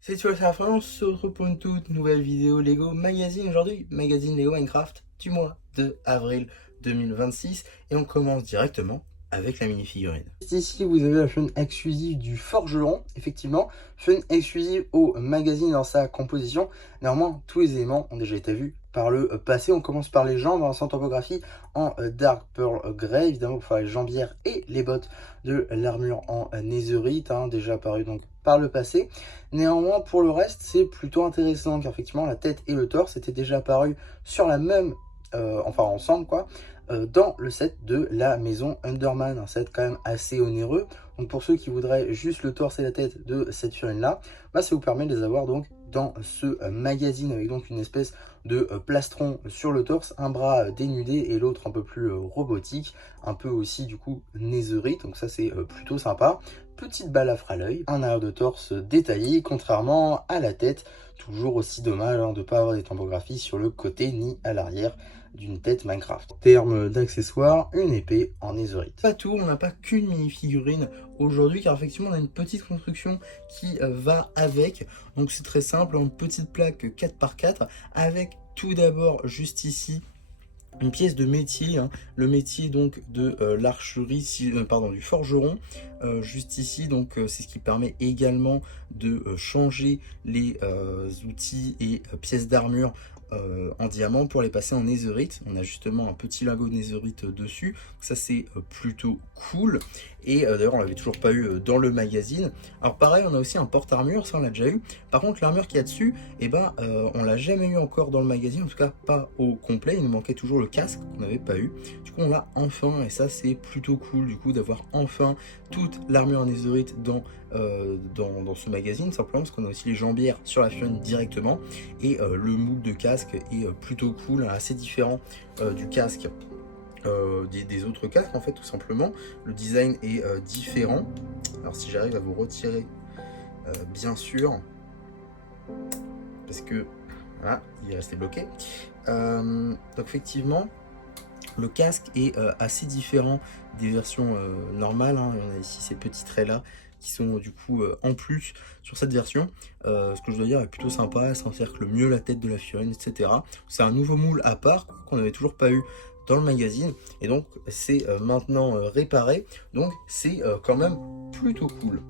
C'est tu vois, c'est la fin, on se retrouve pour une toute nouvelle vidéo Lego Magazine aujourd'hui, magazine Lego Minecraft du mois de avril 2026 et on commence directement avec la mini-figurine. Ici, vous avez la chaîne exclusive du forgeron, effectivement, chaîne exclusive au magazine dans sa composition. Néanmoins, tous les éléments ont déjà été vus par le passé. On commence par les jambes, sans topographie, en Dark Pearl Grey, évidemment, pour faire les jambières et les bottes de l'armure en netherite, déjà apparu donc par le passé. Néanmoins, pour le reste, c'est plutôt intéressant, car effectivement, la tête et le torse étaient déjà apparus sur la même, enfin ensemble, quoi, dans le set de la maison Underman, un set quand même assez onéreux. Donc pour ceux qui voudraient juste le torse et la tête de cette figurine là, ça vous permet de les avoir donc dans ce magazine, avec donc une espèce de plastron sur le torse, un bras dénudé et l'autre un peu plus robotique, un peu aussi du coup netherite, donc ça c'est plutôt sympa. Petite balafre à l'œil, un arrière de torse détaillé, contrairement à la tête. Toujours aussi dommage de ne pas avoir des topographies sur le côté ni à l'arrière d'une tête Minecraft. En termes d'accessoires, une épée en netherite. Pas tout, on n'a pas qu'une mini-figurine aujourd'hui car effectivement on a une petite construction qui va avec. Donc c'est très simple, une petite plaque 4x4 avec tout d'abord juste ici une pièce de métier, le métier donc de l'archerie, pardon, du forgeron, juste ici. Donc c'est ce qui permet également de changer les outils et pièces d'armure en diamant pour les passer en netherite. On a justement un petit lingot de netherite dessus, ça c'est plutôt cool. Et d'ailleurs on l'avait toujours pas eu dans le magazine. Alors pareil, on a aussi un porte-armure, ça on l'a déjà eu. Par contre l'armure qu'il y a dessus, on l'a jamais eu encore dans le magazine, en tout cas pas au complet. Il nous manquait toujours le casque qu'on n'avait pas eu. Du coup on l'a enfin, et ça c'est plutôt cool du coup d'avoir enfin toute l'armure en netherite dans ce magazine, simplement parce qu'on a aussi les jambières sur la figurine directement. Et le mood de casque est plutôt cool, assez différent du casque des autres casques en fait, tout simplement. Le design est différent. Alors si j'arrive à vous retirer bien sûr, parce que voilà, il est resté bloqué. Donc effectivement, le casque est assez différent des versions normales. On a ici ces petits traits là qui sont du coup en plus sur cette version. Ce que je dois dire est plutôt sympa, ça encercle mieux la tête de la figurine, etc. C'est un nouveau moule à part qu'on n'avait toujours pas eu dans le magazine, et donc c'est maintenant réparé, donc c'est quand même plutôt cool.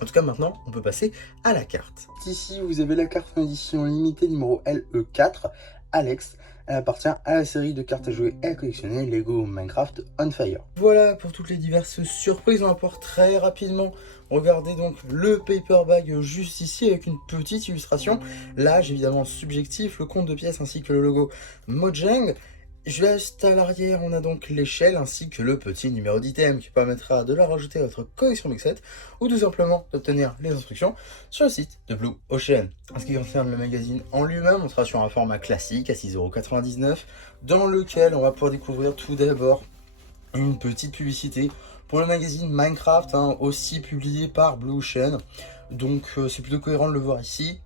En tout cas, maintenant, on peut passer à la carte. Ici, vous avez la carte en édition limitée numéro LE4, Alex. Elle appartient à la série de cartes à jouer et à collectionner Lego Minecraft On Fire. Voilà pour toutes les diverses surprises. On va pouvoir très rapidement regarder donc le paper bag juste ici avec une petite illustration. L'âge évidemment subjectif, le compte de pièces ainsi que le logo Mojang. Juste à l'arrière, on a donc l'échelle ainsi que le petit numéro d'item qui permettra de la rajouter à votre collection Mixet ou tout simplement d'obtenir les instructions sur le site de Blue Ocean. En ce qui concerne le magazine en lui-même, on sera sur un format classique à 6,99 € dans lequel on va pouvoir découvrir tout d'abord une petite publicité pour le magazine Minecraft, aussi publié par Blue Ocean. Donc c'est plutôt cohérent de le voir ici.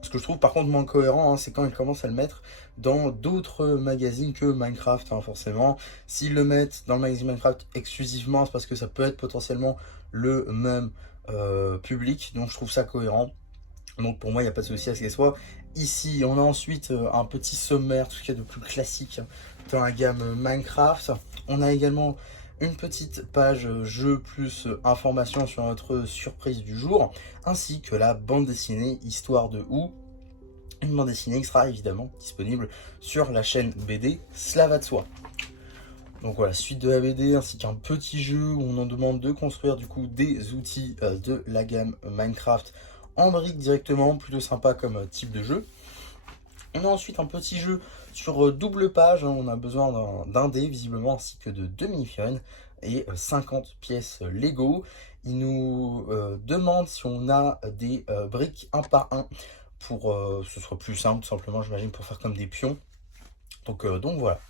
Ce que je trouve par contre moins cohérent, c'est quand ils commencent à le mettre dans d'autres magazines que Minecraft, forcément. S'ils le mettent dans le magazine Minecraft exclusivement, c'est parce que ça peut être potentiellement le même public, donc je trouve ça cohérent. Donc pour moi, il n'y a pas de souci à ce qu'elle soit ici. On a ensuite un petit sommaire, tout ce qu'il y a de plus classique dans la gamme Minecraft. On a également une petite page jeu plus information sur notre surprise du jour, ainsi que la bande dessinée Histoire de Où. Une bande dessinée qui sera évidemment disponible sur la chaîne BD, cela va de soi. Donc voilà, suite de la BD ainsi qu'un petit jeu où on en demande de construire du coup des outils de la gamme Minecraft en briques directement, plutôt sympa comme type de jeu. On a ensuite un petit jeu sur double page, on a besoin d'un dé visiblement ainsi que de 2 mini-figurines et 50 pièces Lego. Il nous demande si on a des briques un par un pour ce soit plus simple tout simplement, j'imagine, pour faire comme des pions. Donc voilà.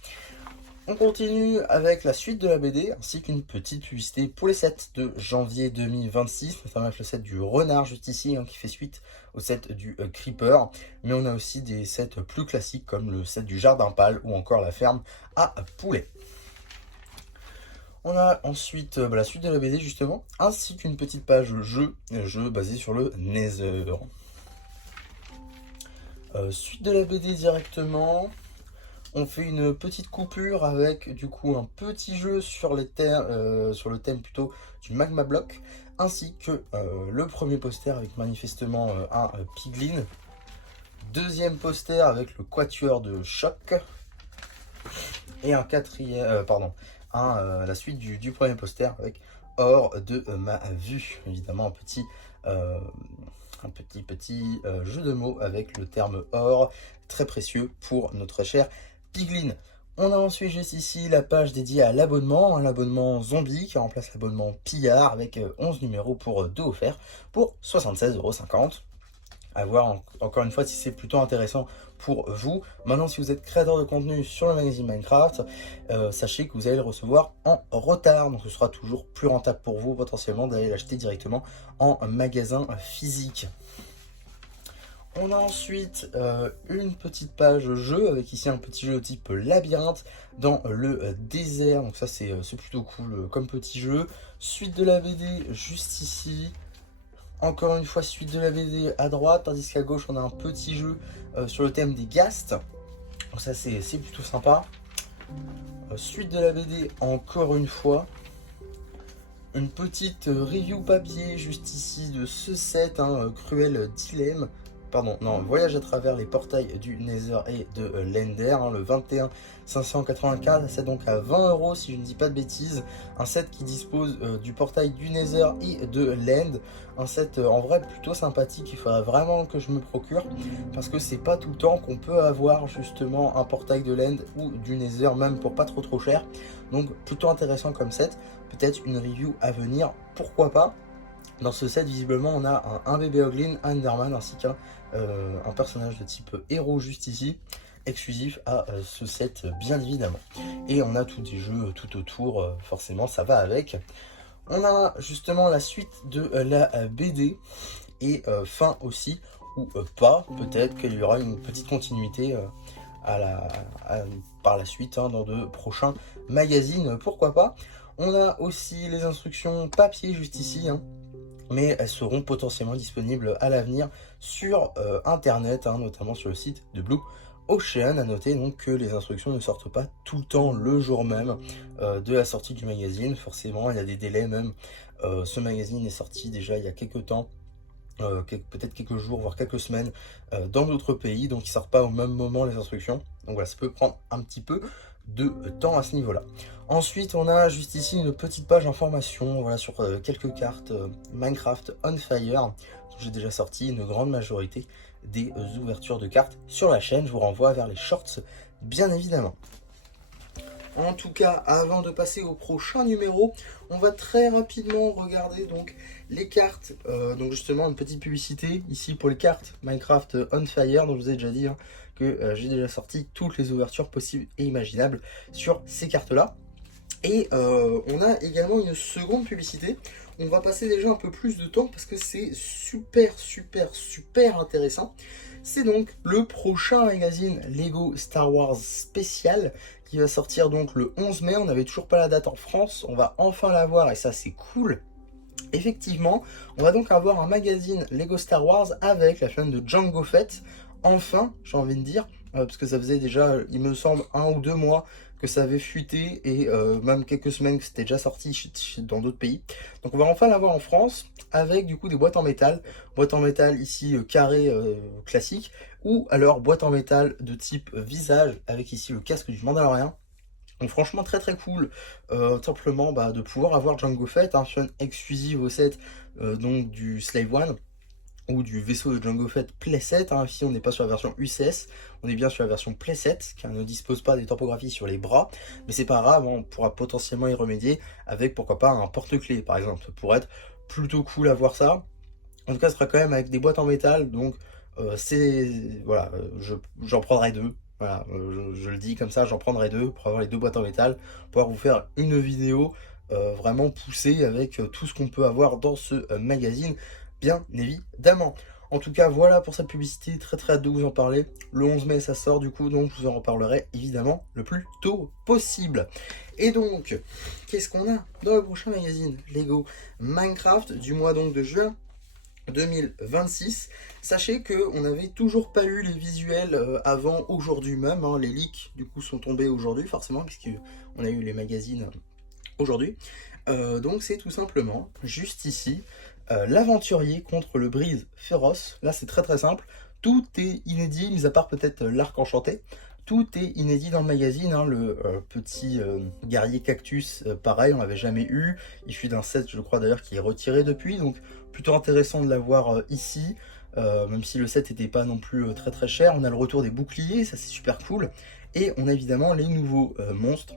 On continue avec la suite de la BD ainsi qu'une petite publicité pour les sets de janvier 2026, notamment avec le set du renard juste ici qui fait suite au set du creeper. Mais on a aussi des sets plus classiques comme le set du jardin pâle ou encore la ferme à poulet. On a ensuite la suite de la BD justement, ainsi qu'une petite page jeu basée sur le Nether. Suite de la BD directement, on fait une petite coupure avec du coup un petit jeu sur le thème plutôt du Magma Block, ainsi que le premier poster avec manifestement un Piglin, deuxième poster avec le Quatuor de Choc, et un quatrième, la suite du premier poster avec Hors de ma vue, évidemment un petit jeu de mots avec le terme or, très précieux pour notre cher Piglin. On a ensuite juste ici la page dédiée à l'abonnement, l'abonnement zombie qui remplace l'abonnement pillard avec 11 numéros pour 2 offerts pour 76,50 €. À voir encore une fois si c'est plutôt intéressant pour vous. Maintenant, si vous êtes créateur de contenu sur le magazine Minecraft, sachez que vous allez le recevoir en retard, donc ce sera toujours plus rentable pour vous potentiellement d'aller l'acheter directement en magasin physique. On a ensuite une petite page jeu avec ici un petit jeu de type labyrinthe dans le désert, donc ça c'est plutôt cool comme petit jeu. Suite de la BD juste ici. Encore une fois, suite de la BD à droite, tandis qu'à gauche, on a un petit jeu sur le thème des ghasts. Donc ça, c'est plutôt sympa. Suite de la BD, encore une fois. Une petite review papier juste ici de ce set, Cruel Dilemme. Voyage à travers les portails du Nether et de l'Ender, le 21 584, c'est donc à 20 € si je ne dis pas de bêtises, un set qui dispose du portail du Nether et de l'End, un set en vrai plutôt sympathique, il faudrait vraiment que je me procure, parce que c'est pas tout le temps qu'on peut avoir justement un portail de l'End ou du Nether, même pour pas trop cher, donc plutôt intéressant comme set, peut-être une review à venir, pourquoi pas. Dans ce set, visiblement, on a un bébé Hoglin, un Enderman, ainsi qu'un personnage de type héros juste ici, exclusif à ce set, bien évidemment. Et on a tous des jeux tout autour, forcément, ça va avec. On a justement la suite de la BD, et fin aussi, ou pas, peut-être qu'il y aura une petite continuité par la suite, dans de prochains magazines, pourquoi pas. On a aussi les instructions papier juste ici, mais elles seront potentiellement disponibles à l'avenir sur internet, notamment sur le site de Blue Ocean. À noter donc que les instructions ne sortent pas tout le temps le jour même de la sortie du magazine, forcément il y a des délais même. Ce magazine est sorti déjà il y a quelques temps, peut-être quelques jours, voire quelques semaines dans d'autres pays, donc ils ne sortent pas au même moment les instructions, donc voilà, ça peut prendre un petit peu de temps à ce niveau là. Ensuite on a juste ici une petite page information, voilà, sur quelques cartes Minecraft on Fire. J'ai déjà sorti une grande majorité des ouvertures de cartes sur la chaîne, je vous renvoie vers les shorts bien évidemment. En tout cas, avant de passer au prochain numéro, on va très rapidement regarder donc les cartes. Donc justement, une petite publicité ici pour les cartes Minecraft on Fire, dont je vous ai déjà dit que j'ai déjà sorti toutes les ouvertures possibles et imaginables sur ces cartes-là. Et on a également une seconde publicité. On va passer déjà un peu plus de temps parce que c'est super intéressant. C'est donc le prochain magazine Lego Star Wars spécial qui va sortir donc le 11 mai. On n'avait toujours pas la date en France, on va enfin l'avoir et ça c'est cool. Effectivement, on va donc avoir un magazine Lego Star Wars avec la chaîne de Jango Fett. Enfin, j'ai envie de dire, parce que ça faisait déjà, il me semble, 1 ou 2 mois que ça avait fuité et même quelques semaines que c'était déjà sorti dans d'autres pays. Donc on va enfin l'avoir en France avec du coup des boîtes en métal ici carré classique, ou alors boîte en métal de type visage avec ici le casque du Mandalorian. Donc franchement très cool, simplement de pouvoir avoir Jango Fett, chaîne exclusive au set donc du Slave One, ou du vaisseau de Jango Fett Playset. Ici on n'est pas sur la version UCS, on est bien sur la version Playset, car ne dispose pas des topographies sur les bras, mais c'est pas grave, on pourra potentiellement y remédier avec pourquoi pas un porte-clés par exemple, ça pourrait être plutôt cool à voir ça. En tout cas ce sera quand même avec des boîtes en métal, donc voilà, j'en prendrai 2. Voilà, je le dis comme ça, j'en prendrai 2 pour avoir les 2 boîtes en métal, pour pouvoir vous faire une vidéo vraiment poussée avec tout ce qu'on peut avoir dans ce magazine, bien évidemment. En tout cas, voilà pour cette publicité, très hâte de vous en parler. Le 11 mai, ça sort du coup, donc je vous en reparlerai évidemment le plus tôt possible. Et donc, qu'est-ce qu'on a dans le prochain magazine Lego Minecraft du mois donc de juin 2026. Sachez qu'on n'avait toujours pas eu les visuels avant aujourd'hui même, hein. Les leaks du coup sont tombés aujourd'hui forcément puisqu'on a eu les magazines aujourd'hui. Donc c'est tout simplement juste ici l'aventurier contre le brise féroce. Là c'est très très simple, tout est inédit mis à part peut-être l'arc enchanté. Tout est inédit dans le magazine, hein. Le petit guerrier cactus, pareil, on l'avait jamais eu. Issu d'un set, je crois d'ailleurs, qui est retiré depuis. Donc plutôt intéressant de l'avoir ici. Même si le set n'était pas non plus très très cher. On a le retour des boucliers, ça c'est super cool. Et on a évidemment les nouveaux monstres.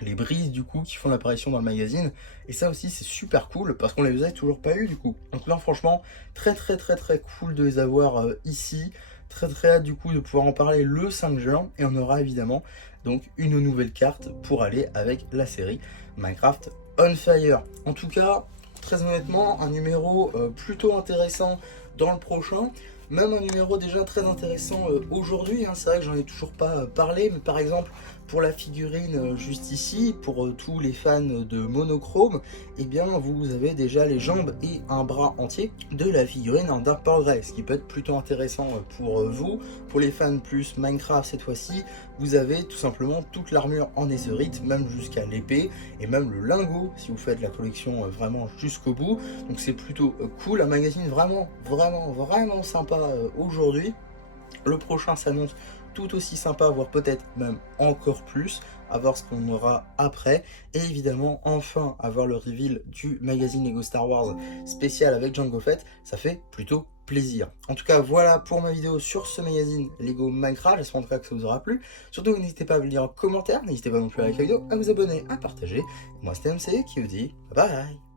Les brises du coup qui font l'apparition dans le magazine. Et ça aussi c'est super cool parce qu'on les avait toujours pas eu du coup. Donc là franchement très très très très cool de les avoir ici. Très très hâte du coup de pouvoir en parler le 5 juin. Et on aura évidemment donc une nouvelle carte pour aller avec la série Minecraft On Fire. En tout cas, très honnêtement, un numéro plutôt intéressant dans le prochain. Même un numéro déjà très intéressant aujourd'hui, hein. C'est vrai que j'en ai toujours pas parlé, mais par exemple pour la figurine juste ici, pour tous les fans de monochrome, eh bien vous avez déjà les jambes et un bras entier de la figurine en Dark Pearl Grey, ce qui peut être plutôt intéressant pour vous. Pour les fans plus Minecraft cette fois-ci, vous avez tout simplement toute l'armure en netherite, même jusqu'à l'épée, et même le lingot si vous faites la collection vraiment jusqu'au bout. Donc c'est plutôt cool, un magazine vraiment sympa aujourd'hui. Le prochain s'annonce tout aussi sympa, voire peut-être même encore plus, à voir ce qu'on aura après. Et évidemment, enfin, avoir le reveal du magazine Lego Star Wars spécial avec Jango Fett, ça fait plutôt plaisir. En tout cas, voilà pour ma vidéo sur ce magazine Lego Minecraft. J'espère en tout cas que ça vous aura plu. Surtout, n'hésitez pas à me le dire en commentaire. N'hésitez pas non plus à liker la vidéo, à vous abonner, à partager. Moi, c'était MC qui vous dit bye bye.